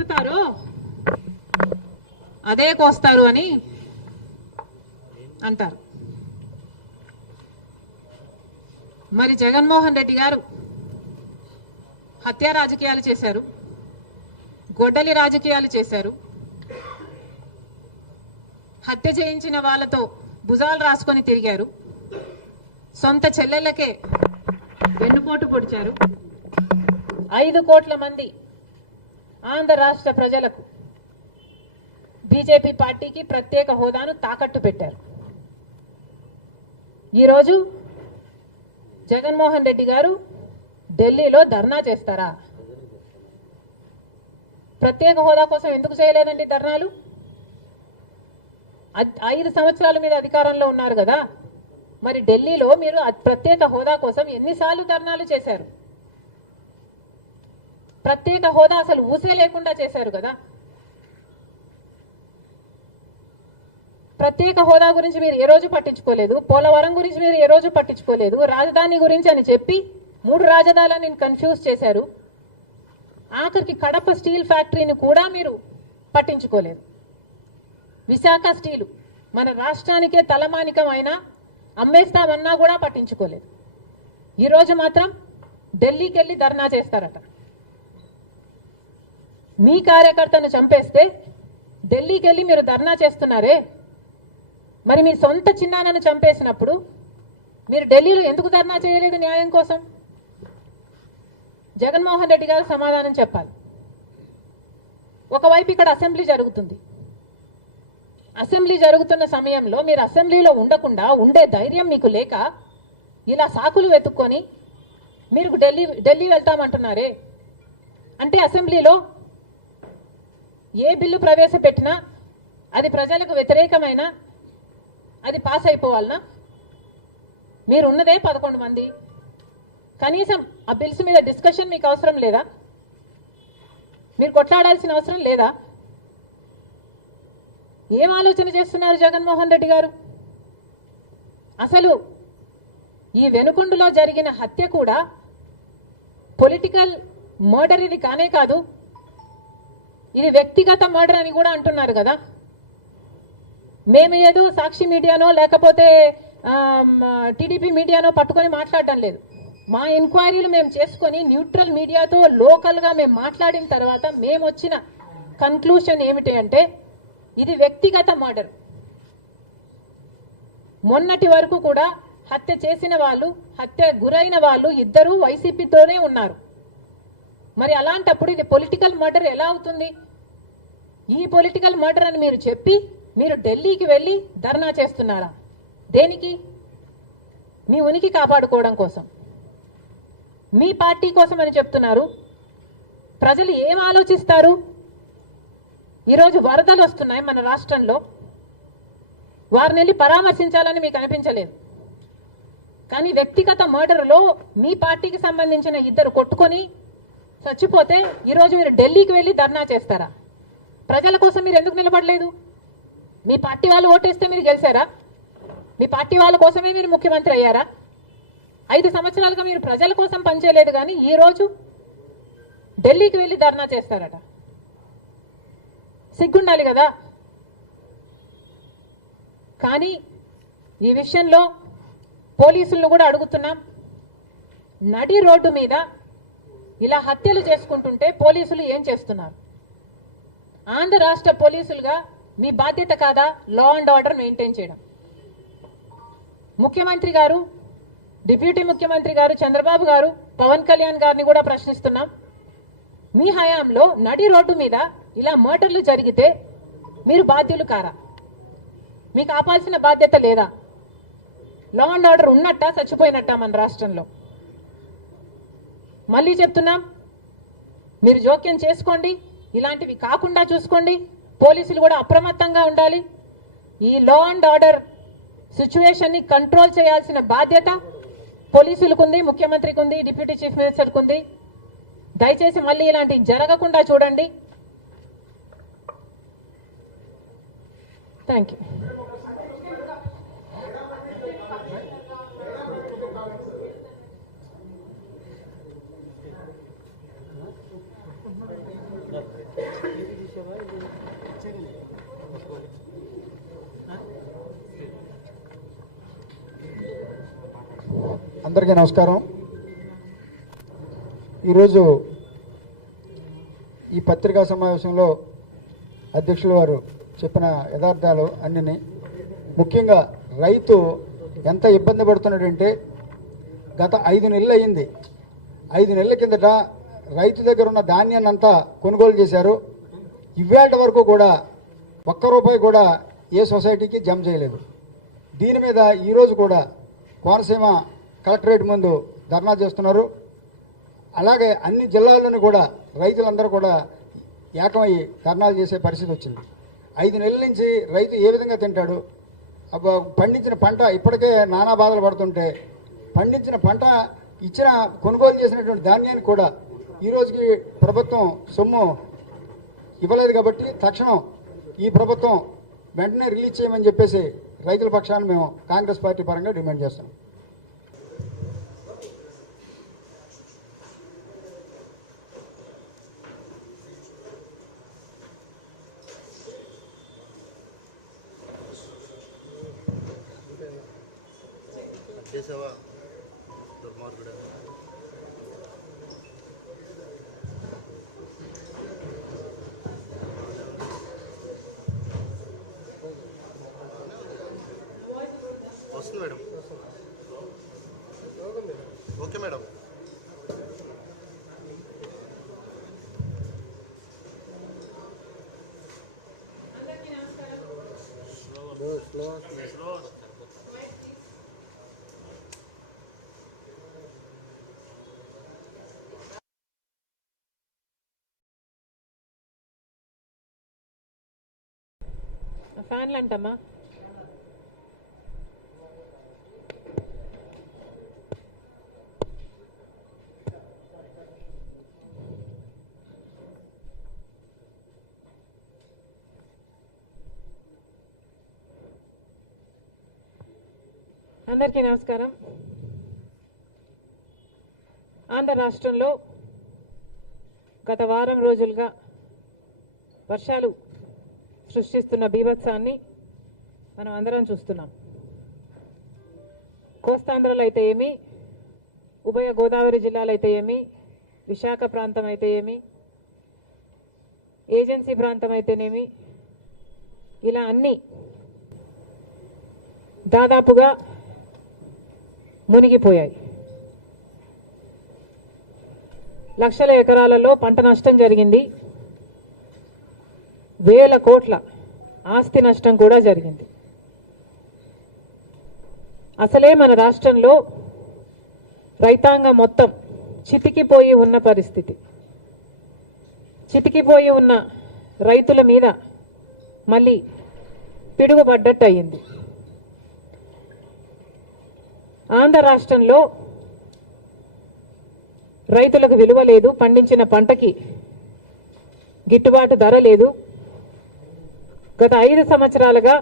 ఎత్తుతారో అదే కోస్తారు అని అంటారు. మరి జగన్మోహన్ రెడ్డి గారు హత్య రాజకీయాలు చేశారు గొడ్డలి రాజకీయాలు చేశారు హత్య చేయించిన వాళ్ళతో భుజాలు రాసుకొని తిరిగారు సొంత చెల్లెళ్ళకే వెన్నుపోటు పొడిచారు ఐదు కోట్ల మంది ఆంధ్ర రాష్ట్ర ప్రజలకు బీజేపీ పార్టీకి ప్రత్యేక హోదాను తాకట్టు పెట్టారు. ఈరోజు జగన్మోహన్ రెడ్డి గారు ఢిల్లీలో ధర్నా చేస్తారా? ప్రత్యేక హోదా కోసం ఎందుకు చేయలేదండి ధర్నాలు? ఐదు సంవత్సరాలు మీరు అధికారంలో ఉన్నారు కదా. మరి ఢిల్లీలో మీరు ప్రత్యేక హోదా కోసం ఎన్నిసార్లు ధర్నాలు చేశారు? ప్రత్యేక హోదా అసలు ఊసే లేకుండా చేశారు కదా. ప్రత్యేక హోదా గురించి మీరు ఏ రోజు పట్టించుకోలేదు పోలవరం గురించి మీరు ఏ రోజు పట్టించుకోలేదు రాజధాని గురించి అని చెప్పి మూడు రాజధానులను కన్ఫ్యూజ్ చేశారు. ఆఖరికి కడప స్టీల్ ఫ్యాక్టరీని కూడా మీరు పట్టించుకోలేదు. విశాఖ స్టీలు మన రాష్ట్రానికే తలమానికమైన అమ్మేస్తామన్నా కూడా పట్టించుకోలేదు. ఈరోజు మాత్రం ఢిల్లీకి వెళ్ళి ధర్నా చేస్తారట. మీ కార్యకర్తను చంపేస్తే ఢిల్లీకి వెళ్ళి మీరు ధర్నా చేస్తున్నారే? మరి మీ సొంత చిన్నాన్నను చంపేసినప్పుడు మీరు ఢిల్లీలో ఎందుకు ధర్నా చేయలేదు న్యాయం కోసం? జగన్మోహన్ రెడ్డి గారు సమాధానం చెప్పాలి. ఒకవైపు ఇక్కడ అసెంబ్లీ జరుగుతుంది. అసెంబ్లీ జరుగుతున్న సమయంలో మీరు అసెంబ్లీలో ఉండకుండా ఉండే ధైర్యం మీకు లేక ఇలా సాకులు వెతుక్కొని మీరు ఢిల్లీ ఢిల్లీ వెళ్తామంటున్నారే? అంటే అసెంబ్లీలో ఏ బిల్లు ప్రవేశపెట్టినా అది ప్రజలకు వ్యతిరేకమైన అది పాస్ అయిపోవాలనా? మీరు ఉన్నదే పదకొండు మంది. కనీసం ఆ బిల్స్ మీద డిస్కషన్ మీకు అవసరం లేదా? మీరు కొట్లాడాల్సిన అవసరం లేదా? ఏం ఆలోచన చేస్తున్నారు జగన్మోహన్ రెడ్డి గారు? అసలు ఈ వెనుకొండలో జరిగిన హత్య కూడా పొలిటికల్ మర్డర్ ఇది కానే కాదు. ఇది వ్యక్తిగత మర్డర్ అని కూడా అంటున్నారు కదా. మేము ఏదో సాక్షి మీడియానో లేకపోతే టీడీపీ మీడియానో పట్టుకొని మాట్లాడడం లేదు. మా ఎంక్వైరీలు మేము చేసుకొని న్యూట్రల్ మీడియాతో లోకల్గా మేము మాట్లాడిన తర్వాత మేము వచ్చిన కన్క్లూషన్ ఏమిటి అంటే ఇది వ్యక్తిగత మర్డర్. మొన్నటి వరకు కూడా హత్య చేసిన వాళ్ళు హత్య గురైన వాళ్ళు ఇద్దరూ వైసీపీతోనే ఉన్నారు. మరి అలాంటప్పుడు ఇది పొలిటికల్ మర్డర్ ఎలా అవుతుంది? ఈ పొలిటికల్ మర్డర్ అని మీరు చెప్పి మీరు ఢిల్లీకి వెళ్ళి ధర్నా చేస్తున్నారా? దేనికి? మీ ఉనికి కాపాడుకోవడం కోసం. మీ పార్టీ కోసం అని చెప్తున్నారు. ప్రజలు ఏం ఆలోచిస్తారు? ఈరోజు వరదలు వస్తున్నాయి మన రాష్ట్రంలో. వారిని వెళ్ళి పరామర్శించాలని మీకు అనిపించలేదు. కానీ వ్యక్తిగత మర్డర్లో మీ పార్టీకి సంబంధించిన ఇద్దరు కొట్టుకొని చచ్చిపోతే ఈరోజు మీరు ఢిల్లీకి వెళ్ళి ధర్నా చేస్తారా? ప్రజల కోసం మీరు ఎందుకు నిలబడలేదు? మీ పార్టీ వాళ్ళు ఓటేస్తే మీరు గెలిచారా? మీ పార్టీ వాళ్ళ కోసమే మీరు ముఖ్యమంత్రి అయ్యారా? ఐదు సంవత్సరాలుగా మీరు ప్రజల కోసం పనిచేయలేదు కానీ ఈ రోజు ఢిల్లీకి వెళ్ళి ధర్నా చేస్తారట. సిగ్గుండాలి కదా? కానీ ఈ విషయంలో పోలీసులను కూడా అడుగుతున్నాం. నడి రోడ్డు మీద ఇలా హత్యలు చేసుకుంటుంటే పోలీసులు ఏం చేస్తున్నారు? ఆంధ్ర రాష్ట్ర పోలీసులుగా మీ బాధ్యత కాదా? లా అండ్ ఆర్డర్ మెయింటైన్ చేయడం. ముఖ్యమంత్రి గారు డిప్యూటీ ముఖ్యమంత్రి గారు చంద్రబాబు గారు పవన్ కళ్యాణ్ గారిని కూడా ప్రశ్నిస్తున్నాం. మీ హయాంలో నడి రోడ్డు మీద ఇలా మర్డర్లు జరిగితే మీరు బాధ్యులు కారా? మీకు ఆపాల్సిన బాధ్యత లేదా? లా అండ్ ఆర్డర్ ఉన్నట్ట చచ్చిపోయినట్ట మన రాష్ట్రంలో? మళ్ళీ చెప్తున్నాం. మీరు జోక్యం చేసుకోండి. ఇలాంటివి కాకుండా చూసుకోండి. పోలీసులు కూడా అప్రమత్తంగా ఉండాలి. ఈ లా అండ్ ఆర్డర్ సిచ్యువేషన్ని కంట్రోల్ చేయాల్సిన బాధ్యత పోలీసులకు ఉంది ముఖ్యమంత్రికి ఉంది డిప్యూటీ చీఫ్ మినిస్టర్కి ఉంది. దయచేసి మళ్ళీ ఇలాంటివి జరగకుండా చూడండి. థ్యాంక్ యూ అందరికీ నమస్కారం. ఈరోజు ఈ పత్రికా సమావేశంలో అధ్యక్షుల వారు చెప్పిన యథార్థాలు అన్నీ ముఖ్యంగా రైతు ఎంత ఇబ్బంది పడుతున్నాడంటే గత ఐదు నెలలు అయింది. ఐదు నెలల కిందట రైతు దగ్గర ఉన్న ధాన్యాన్ని అంతా కొనుగోలు చేశారు. ఇవాళ వరకు కూడా ఒక్క రూపాయి కూడా ఏ సొసైటీకి జమ చేయలేదు. దీని మీద ఈరోజు కూడా కోనసీమ కలెక్టరేట్ ముందు ధర్నా చేస్తున్నారు. అలాగే అన్ని జిల్లాల్లోనూ కూడా రైతులందరూ కూడా ఏకమయ్యి ధర్నాలు చేసే పరిస్థితి వచ్చింది. ఐదు నెలల నుంచి రైతు ఏ విధంగా తింటాడు? అబ్బా, పండించిన పంట ఇప్పటికే నానా బాధలు పడుతుంటే పండించిన పంట ఇచ్చిన కొనుగోలు చేసినటువంటి ధాన్యాన్ని కూడా ఈ రోజుకి ప్రభుత్వం సొమ్ము ఇవ్వలేదు కాబట్టి తక్షణం ఈ ప్రభుత్వం వెంటనే రిలీజ్ చేయమని చెప్పేసి రైతుల పక్షాన్ని మేము కాంగ్రెస్ పార్టీ పరంగా డిమాండ్ చేస్తున్నాం. చేసావా? ఫ్యాన్లు అంటమ్మా అందరికీ నమస్కారం. ఆంధ్ర రాష్ట్రంలో గత వారం రోజులుగా వర్షాలు సృష్టిస్తున్న బీభత్సాన్ని మనం అందరం చూస్తున్నాం. కోస్తాంధ్రలో అయితే ఏమి ఉభయ గోదావరి జిల్లాలు అయితే ఏమి విశాఖ ప్రాంతం అయితే ఏమి ఏజెన్సీ ప్రాంతం అయితేనేమి ఇలా అన్నీ దాదాపుగా మునిగిపోయాయి. లక్షల ఎకరాలలో పంట నష్టం జరిగింది. వేల కోట్ల ఆస్తి నష్టం కూడా జరిగింది. అసలే మన రాష్ట్రంలో రైతాంగం మొత్తం చితికిపోయి ఉన్న పరిస్థితి. చితికిపోయి ఉన్న రైతుల మీద మళ్ళీ పిడుగుపడ్డట్టు అయింది ఆంధ్ర రాష్ట్రంలో రైతులకు విలువ లేదు పండించిన పంటకి గిట్టుబాటు ధర లేదు. గత ఐదు సంవత్సరాలుగా